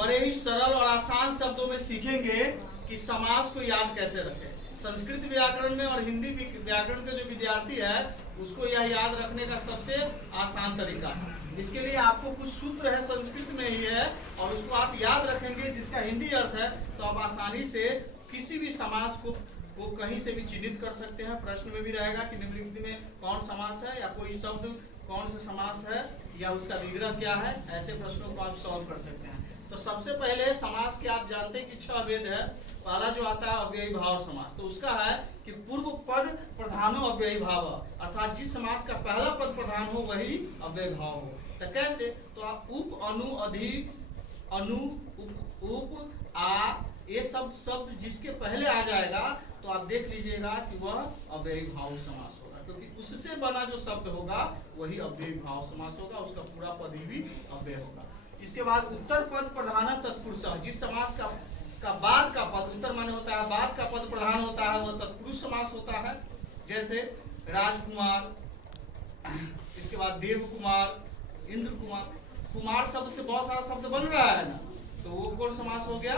बड़े ही सरल और आसान शब्दों में सीखेंगे कि समास को याद कैसे रखें। संस्कृत व्याकरण में और हिंदी व्याकरण के जो विद्यार्थी है उसको यह याद रखने का सबसे आसान तरीका है। इसके लिए आपको कुछ सूत्र है, संस्कृत में ही है, और उसको आप याद रखेंगे जिसका हिंदी अर्थ है, तो आप आसानी से किसी भी समास को कहीं से भी चिन्हित कर सकते हैं। प्रश्न में भी रहेगा कि निम्नलिखित में कौन समास है, या कोई शब्द कौन सा समास है, या उसका विग्रह क्या है, ऐसे प्रश्नों को आप सॉल्व कर सकते हैं। तो सबसे पहले समास के आप जानते हैं कि 6 भेद है। पहला जो आता है अव्ययी भाव समास, तो उसका है कि पूर्व पद प्रधानो अव्ययी भाव, अर्थात जिस समास का पहला पद प्रधान हो वही अव्ययी भाव हो। तो कैसे? तो आप उप, अनु, अधि, अनु, उप, आ, ये शब्द जिसके पहले आ जाएगा तो आप देख लीजिएगा कि वह अव्ययी भाव समास होगा, क्योंकि उससे बना जो शब्द होगा वही अव्ययी भाव समास होगा, उसका पूरा पद भी अव्यय होगा। इसके बाद उत्तर पद प्रधान तत्पुरुष, जिस समास का बाद का पद, उत्तर माने होता है बाद का पद प्रधान होता है, वह तत्पुरुष समास होता है। जैसे राजकुमार, इसके बाद देव कुमार, इंद्र कुमार। कुमार शब्द से बहुत सारा शब्द बन रहा है ना, तो वो कौन समास हो गया?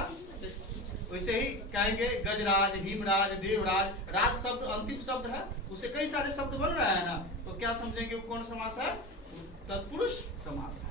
वैसे ही कहेंगे गजराज, हिमराज, देवराज। राज शब्द अंतिम शब्द है, उसे कई सारे शब्द बन रहा है ना, तो क्या समझेंगे वो कौन समास है? तत्पुरुष समास है।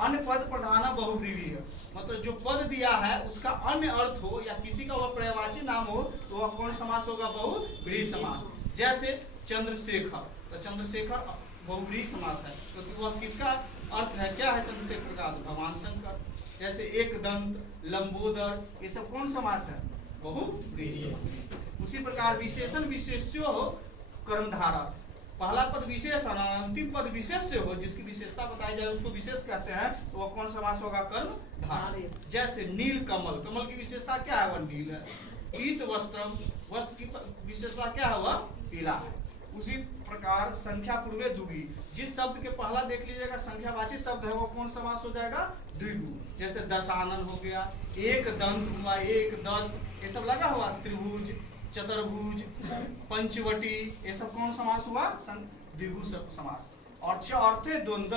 अन्य पद प्रधान बहुव्रीहि है, मतलब जो पद दिया है उसका अन्य अर्थ हो या किसी का वह पर्यायवाची नाम हो तो वह कौन समास होगा? बहुव्रीहि समास। जैसे चंद्रशेखर, तो चंद्रशेखर बहुव्रीहि समास है, क्योंकि वह किसका अर्थ है? क्या है चंद्रशेखर का? भगवान शंकर। जैसे एक दंत, लंबोदर, ये सब कौन समास है? बहुव्रीहि समास। उसी प्रकार विशेषण विशेष्यो कर्मधारा, पहला पद विशेषण और अंतिम पद विशेष्य हो, जिसकी विशेषता बताई जाए उसको विशेष कहते हैं, तो वह कौन समास होगा? कर्मधारय। जैसे नील कमल, कमल की विशेषता क्या है? वह नील है। पीत वस्त्रम, वस्त्र की विशेषता क्या है? वह पीला है। उसी प्रकार संख्या पूर्वे दुगी, जिस शब्द के पहला देख लीजिएगा संख्यावाची शब्द है वो कौन समास हो जाएगा? द्विगु। जैसे दशानन हो गया, एक दंत हुआ, एक दस, ये सब लगा हुआ। त्रिभुज, चतुर्भुज, पंचवटी, ये सब कौन समास हुआ? द्विगु समास। और च अर्थे द्वंद्व,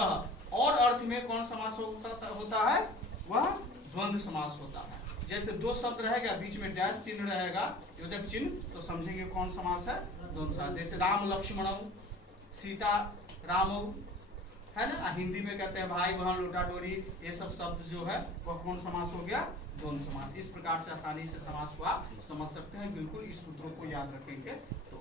और अर्थ में कौन समास होता है? वह द्वंद्व समास होता है। जैसे दो शब्द रहेगा, बीच में डैश चिन्ह रहेगा, योजक चिन्ह, तो समझेंगे कौन समास है? द्वंद्व समास। जैसे राम लक्ष्मण, सीता राम, है ना। हिंदी में कहते हैं भाई बहन, लोटा डोरी, ये सब शब्द जो है वह कौन समास हो गया? द्वंद्व समास। इस प्रकार से आसानी से समास को आप समझ सकते हैं। बिल्कुल इस सूत्रों को याद रखेंगे तो